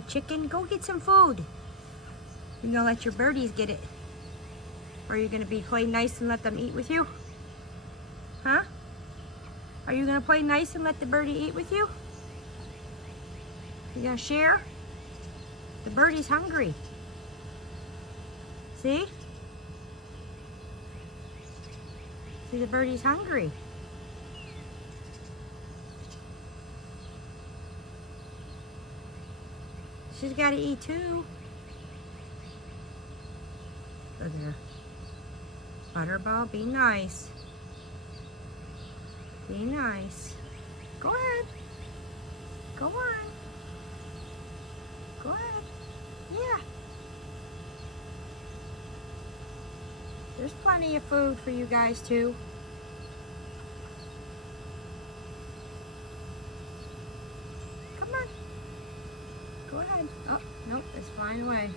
little chicken. Go get some food. You're gonna let your birdies get it? Or are you gonna play nice and let them eat with you? Huh? Are you gonna play nice and let the birdie eat with you? You gonna share? The birdie's hungry. See? See, the birdie's hungry. She's gotta eat too. Look there. Butterball, be nice. Be nice. Go ahead. Go on. Go ahead. Yeah. There's plenty of food for you guys too. Come on. Go ahead. Oh, nope, it's flying away.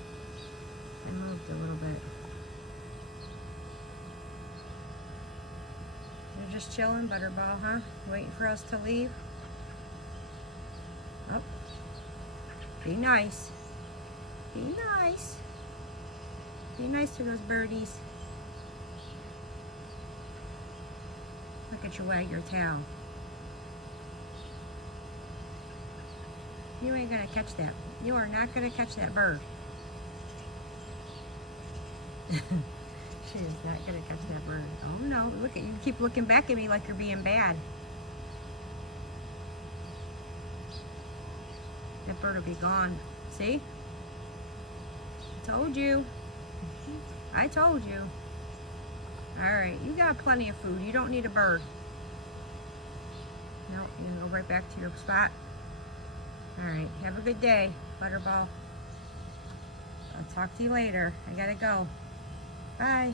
I moved a little bit. You're just chilling, Butterball, huh? Waiting for us to leave? Oh. Be nice. Be nice. Be nice to those birdies. Look at you wag your tail. You ain't gonna catch that. You are not gonna catch that bird. She is not gonna catch that bird. Oh no, look at you, keep looking back at me like you're being bad. That bird will be gone. See? I told you. I told you. Alright, you got plenty of food. You don't need a bird. No, you can go right back to your spot. Alright, have a good day, Butterball. I'll talk to you later. I gotta go. Bye.